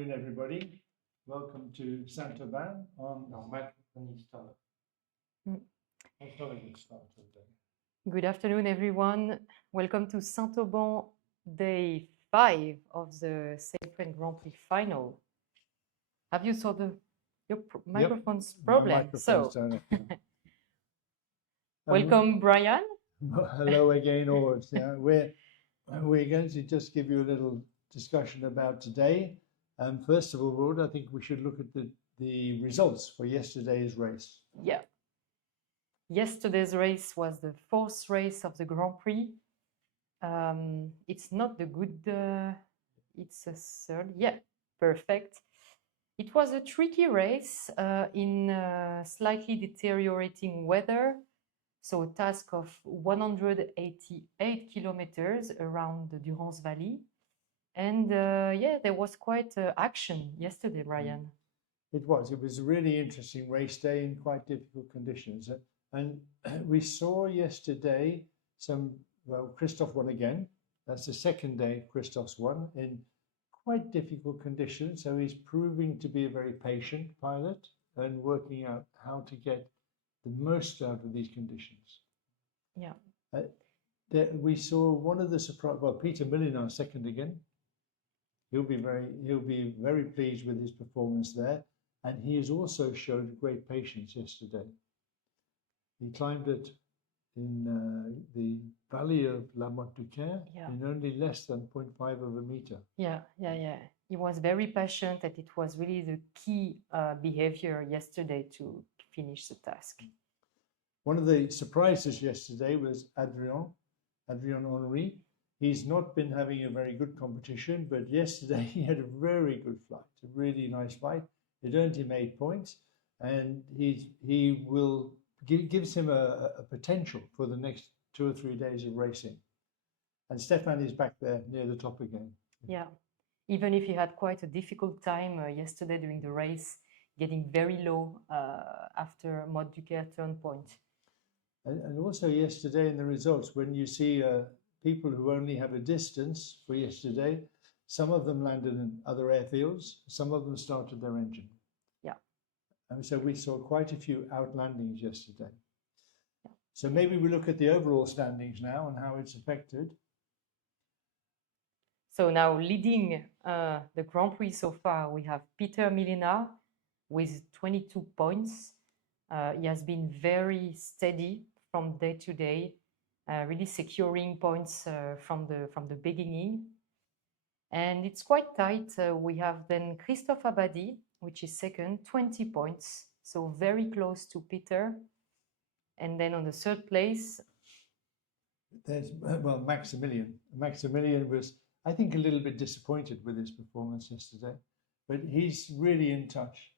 afternoon, everybody. Welcome to Saint-Auban on... Good afternoon, everyone. Welcome to Saint-Auban, day 5 of the Sailplane Grand Prix final. Have you solved your microphone's problem? Welcome, Brian. Hello again, all. Yeah, we're going to just give you a little discussion about today. First of all, I think we should look at the results for yesterday's race. Yeah. Yesterday's race was the 4th race of the Grand Prix. It's not the good, it's a 3rd. Yeah, perfect. It was a tricky race in slightly deteriorating weather. So a task of 188 kilometers around the Durance Valley. And yeah, there was quite action yesterday, Brian. It was a really interesting race day in quite difficult conditions. And we saw yesterday Christophe won again. That's the second day Christophe's won in quite difficult conditions. So he's proving to be a very patient pilot and working out how to get the most out of these conditions. Yeah. We saw one of the surprise. Well, Peter Millinard second again. He'll be very pleased with his performance there, and he has also showed great patience yesterday. He climbed it in the valley of La Motte du Caire in only less than 0.5 of a meter. Yeah. He was very patient, and it was really the key behavior yesterday to finish the task. One of the surprises yesterday was Adrien Henry. He's not been having a very good competition, but yesterday he had a very good flight, a really nice flight. It earned him 8 points, and he will gives him a potential for the next 2 or 3 days of racing. And Stéphane is back there near the top again. Yeah, even if he had quite a difficult time yesterday during the race, getting very low after Motte du Caire turn point. And also yesterday in the results, when you see people who only have a distance for yesterday, some of them landed in other airfields, some of them started their engine. Yeah. And so we saw quite a few outlandings yesterday. Yeah. So maybe we look at the overall standings now and how it's affected. So now leading the Grand Prix so far, we have Peter Millinard with 22 points. He has been very steady from day to day, really securing points from the beginning. And it's quite tight. We have then Christophe Abadi, which is second, 20 points. So very close to Peter. And then on the 3rd place, there's, well, Maximilian. Maximilian was, I think, a little bit disappointed with his performance yesterday, but he's really in touch.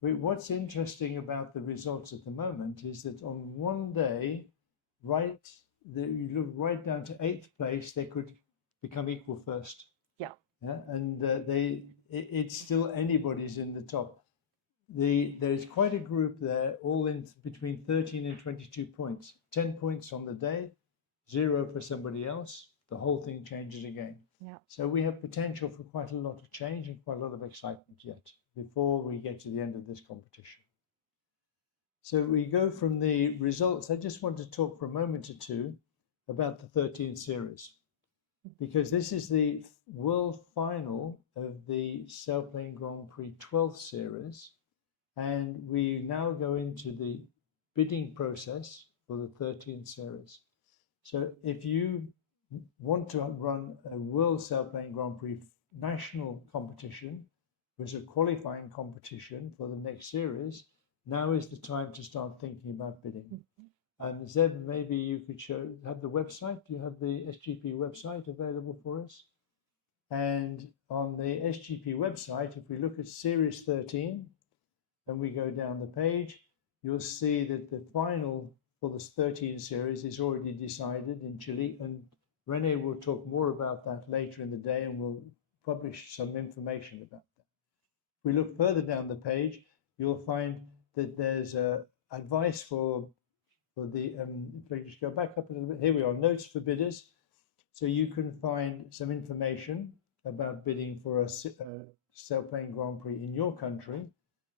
What's interesting about the results at the moment is that on one day, you look right down to 8th place, they could become equal first. Yeah. And it's still anybody's in the top. There's quite a group there, all in between 13 and 22 points. 10 points on the day, 0 for somebody else. The whole thing changes again. Yeah. So we have potential for quite a lot of change and quite a lot of excitement yet before we get to the end of this competition. So we go from the results. I just want to talk for a moment or two about the 13th series, because this is the world final of the Sailplane Grand Prix 12th series, and we now go into the bidding process for the 13th series. So if you want to run a World Sailplane Grand Prix national competition, which is a qualifying competition for the next series, now is the time to start thinking about bidding. And Zeb, maybe you could have the website. Do you have the SGP website available for us? And on the SGP website, if we look at Series 13, and we go down the page, you'll see that the final for this 13 series is already decided in Chile, and René will talk more about that later in the day, and we'll publish some information about that. If we look further down the page, you'll find that there's advice for the, if I just go back up a little bit, here we are, notes for bidders. So you can find some information about bidding for a Sailplane Grand Prix in your country,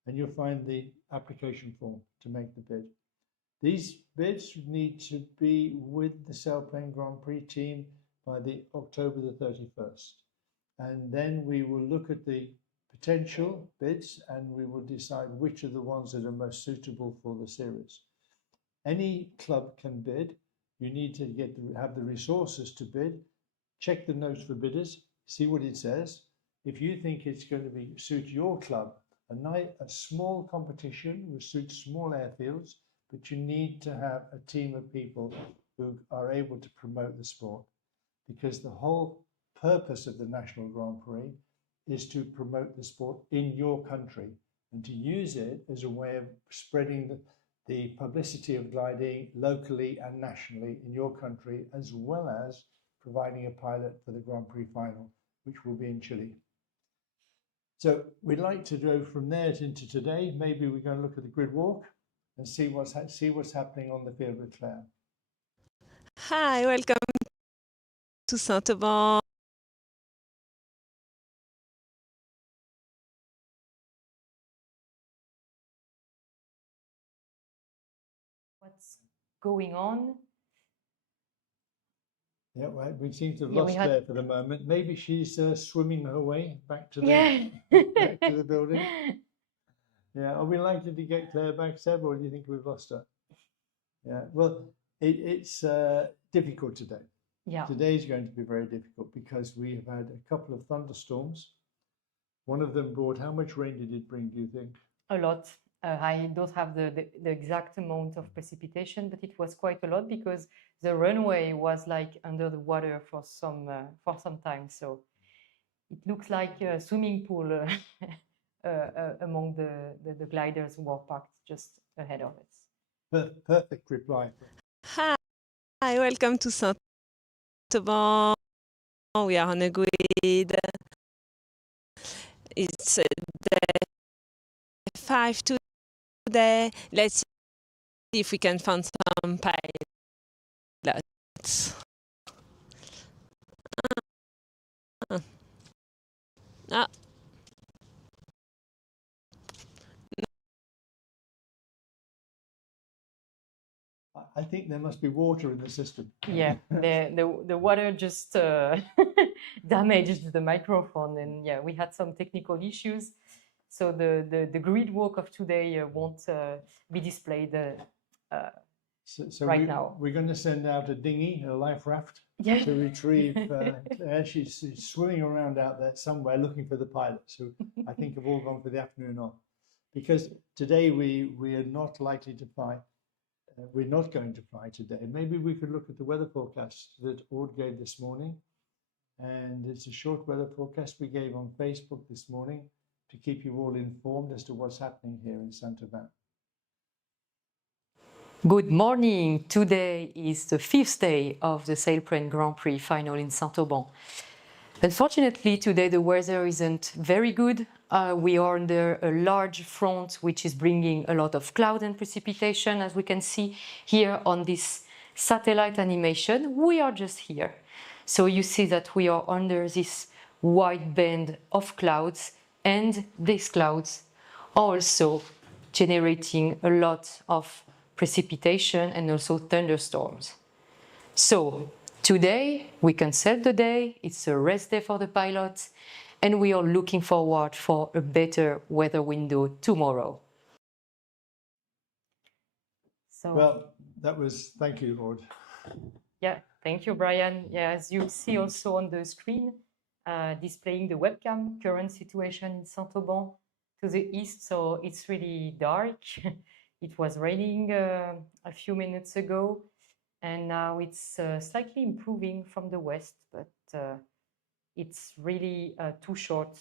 and you'll find the application form to make the bid. These bids need to be with the Sailplane Grand Prix team by the October the 31st. And then we will look at the potential bids and we will decide which are the ones that are most suitable for the series. Any club can bid. You need to have the resources to bid. Check the notes for bidders, see what it says. If you think it's going to suit your club, a small competition will suit small airfields, but you need to have a team of people who are able to promote the sport, because the whole purpose of the National Grand Prix is to promote the sport in your country and to use it as a way of spreading the publicity of gliding locally and nationally in your country, as well as providing a pilot for the Grand Prix final, which will be in Chile. So we'd like to go from there into today. Maybe we're going to look at the grid walk and see what's happening on the field with Claire. Hi, welcome to Saint-Auban. What's going on? Yeah, well, we seem to have lost Claire for the moment. Maybe she's swimming her way back to the back to the building. Yeah, are we likely to get Claire back, Seb, or do you think we've lost her? Yeah, well, it's difficult today. Yeah. Today is going to be very difficult because we have had a couple of thunderstorms. One of them brought, how much rain did it bring, do you think? A lot. I don't have the exact amount of precipitation, but it was quite a lot because the runway was like under the water for some time. So it looks like a swimming pool among the gliders who were parked just ahead of us. Perfect reply. Hi, welcome to Saint-Auban. We are on a grid. It's day 5 today. Let's see if we can find some pilots. I think there must be water in the system. Yeah, the water just damaged the microphone, and yeah, we had some technical issues. So the grid walk of today won't be displayed right now. We're going to send out a dinghy, a life raft, yeah. to retrieve Claire. She's swimming around out there somewhere looking for the pilots, who I think have all gone for the afternoon off. Because today we are not likely to fly. We're not going to fly today. Maybe we could look at the weather forecast that Ord gave this morning. And it's a short weather forecast we gave on Facebook this morning to keep you all informed as to what's happening here in Saint-Auban. Good morning. Today is the 5th day of the Sailplane Grand Prix final in Saint-Auban. Unfortunately, today the weather isn't very good. We are under a large front which is bringing a lot of cloud and precipitation, as we can see here on this satellite animation. We are just here. So you see that we are under this wide band of clouds, and these clouds are also generating a lot of precipitation and also thunderstorms. So today we cancelled the day, it's a rest day for the pilots, and we are looking forward for a better weather window tomorrow. So, well, thank you, Ord. Yeah, thank you, Brian. Yeah, as you see also on the screen, displaying the webcam current situation in Saint-Auban to the east, so it's really dark. It was raining a few minutes ago, and now it's slightly improving from the west, but it's really too short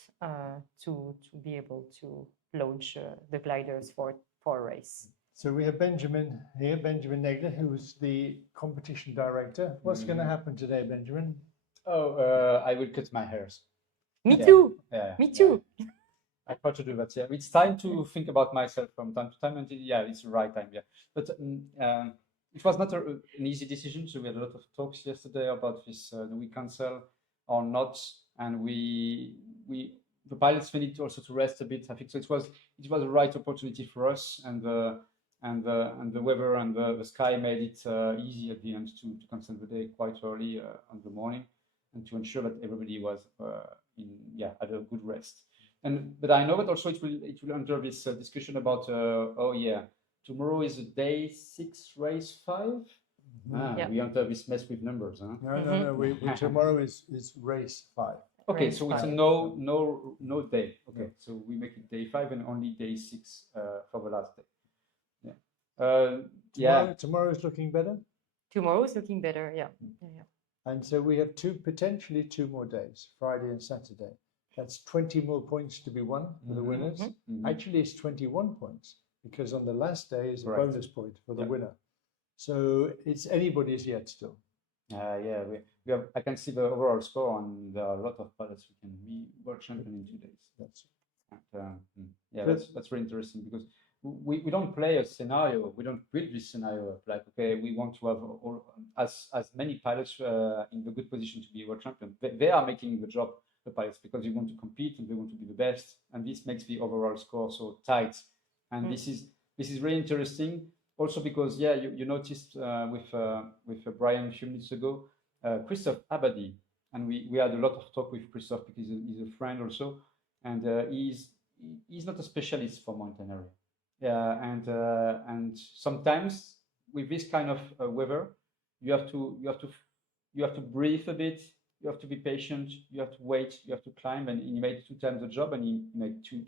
to be able to launch the gliders for a race. So we have Benjamin here, Benjamin Negler, who is the competition director. What's going to happen today, Benjamin? Oh, I will cut my hairs. Me too. Yeah, Me too. Yeah. I try to do that. Yeah, it's time to think about myself from time to time, and yeah, it's the right time. Yeah, but it was not an easy decision. So we had a lot of talks yesterday about this. Do we cancel or not? And we the pilots needed also to rest a bit. I think so. It was the right opportunity for us, and the weather and the sky made it easy at the end to cancel the day quite early on the morning, and to ensure that everybody was had a good rest. But I know that also it will enter this discussion about tomorrow is day 6, race 5. Yeah. We enter this mess with numbers, huh? No. Tomorrow is race 5. Okay, Race so it's a 5. no day. Okay, so we make it day 5 and only day 6 for the last day. Yeah. Tomorrow is looking better. Tomorrow is looking better. Yeah. And so we have potentially two more days, Friday and Saturday. That's 20 more points to be won for the winners. Actually, it's 21 points because on the last day is a bonus point for the winner. So it's anybody's yet still. We have. I can see the overall score, and there are a lot of pilots who can be world champion in 2 days. That's very interesting because we don't play a scenario. We don't build this scenario like, okay, we want to have as many pilots in the good position to be world champion. They are making the job, the pilots, because they want to compete and they want to be the best, and this makes the overall score so tight. And this is really interesting. Also because you noticed with Brian a few minutes ago, Christophe Abadi, and we had a lot of talk with Christophe because he's a friend also, and he's not a specialist for mountain area. And sometimes with this kind of weather, you have to breathe a bit. You have to be patient. You have to wait. You have to climb. And he made 2 times the job, and he made two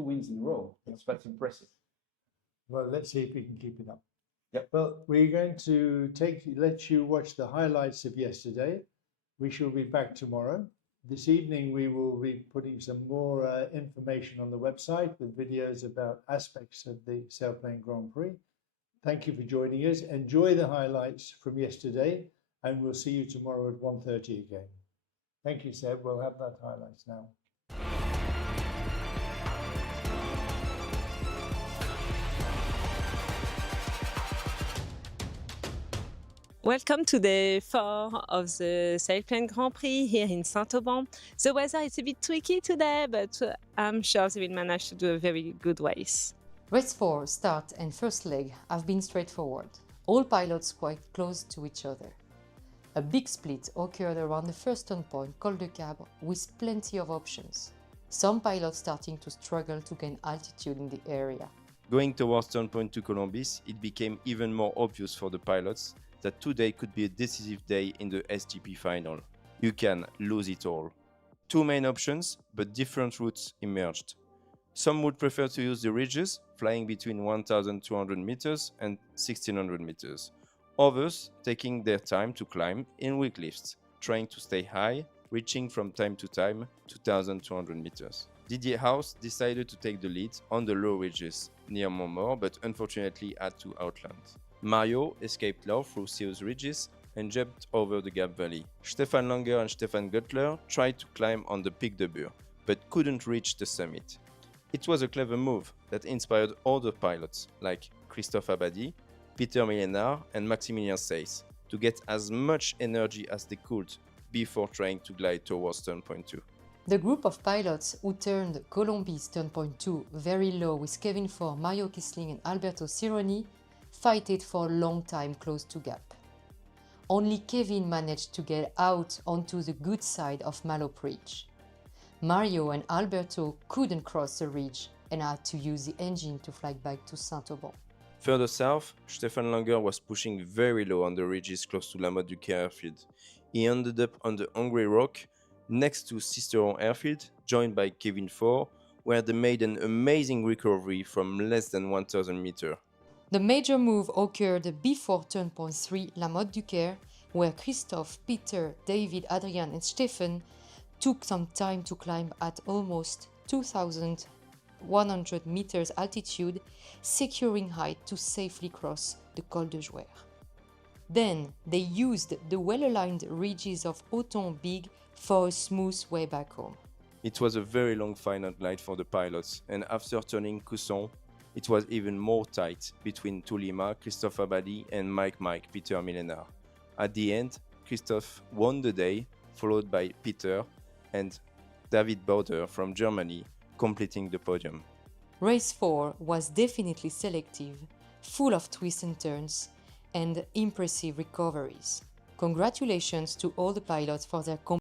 wins in a row. That's impressive. Well, let's see if we can keep it up. Yep. Well, we're going to let you watch the highlights of yesterday. We shall be back tomorrow. This evening, we will be putting some more information on the website with videos about aspects of the Sailplane Grand Prix. Thank you for joining us. Enjoy the highlights from yesterday, and we'll see you tomorrow at 1:30 again. Thank you, Seb. We'll have that highlights now. Welcome to day 4 of the Sailplane Grand Prix here in Saint-Auban. The weather is a bit tricky today, but I'm sure they will manage to do a very good race. Race 4 start and first leg have been straightforward. All pilots quite close to each other. A big split occurred around the first turn point, Col de Cabre, with plenty of options. Some pilots starting to struggle to gain altitude in the area. Going towards turn point to Colombis, it became even more obvious for the pilots that today could be a decisive day in the SGP final. You can lose it all. 2 main options, but different routes emerged. Some would prefer to use the ridges, flying between 1,200 meters and 1,600 meters. Others taking their time to climb in weak lifts, trying to stay high, reaching from time to time 2,200 meters. Didier House decided to take the lead on the low ridges near Montmort, but unfortunately had to outland. Mario escaped low through Seo's ridges and jumped over the Gap Valley. Stefan Langer and Stefan Göttler tried to climb on the Pic de Bure, but couldn't reach the summit. It was a clever move that inspired other pilots like Christophe Abadi, Peter Millenard and Maximilien Seyss to get as much energy as they could before trying to glide towards turn point 2. The group of pilots who turned Colombis turn point 2 very low with Kevin Faure, Mario Kissling and Alberto Sironi fighted for a long time close to Gap. Only Kevin managed to get out onto the good side of Malop Ridge. Mario and Alberto couldn't cross the ridge and had to use the engine to fly back to Saint-Auban. Further south, Stefan Langer was pushing very low on the ridges close to La Motte-du-Quai airfield. He ended up on the Hungry Rock next to Sisteron airfield, joined by Kevin Faure, where they made an amazing recovery from less than 1,000 meters. The major move occurred before turn point 3, La Motte-du-Quai, where Christophe, Peter, David, Adrian and Stefan took some time to climb at almost 2,100 meters altitude, securing height to safely cross the Col de Jouer. Then they used the well-aligned ridges of Auton-Big for a smooth way back home. It was a very long final glide for the pilots, and after turning Cusson, it was even more tight between Toulima, Christophe Abadi and Mike Peter Millenard. At the end, Christophe won the day, followed by Peter, and David Bauder from Germany completing the podium. Race 4 was definitely selective, full of twists and turns, and impressive recoveries. Congratulations to all the pilots for their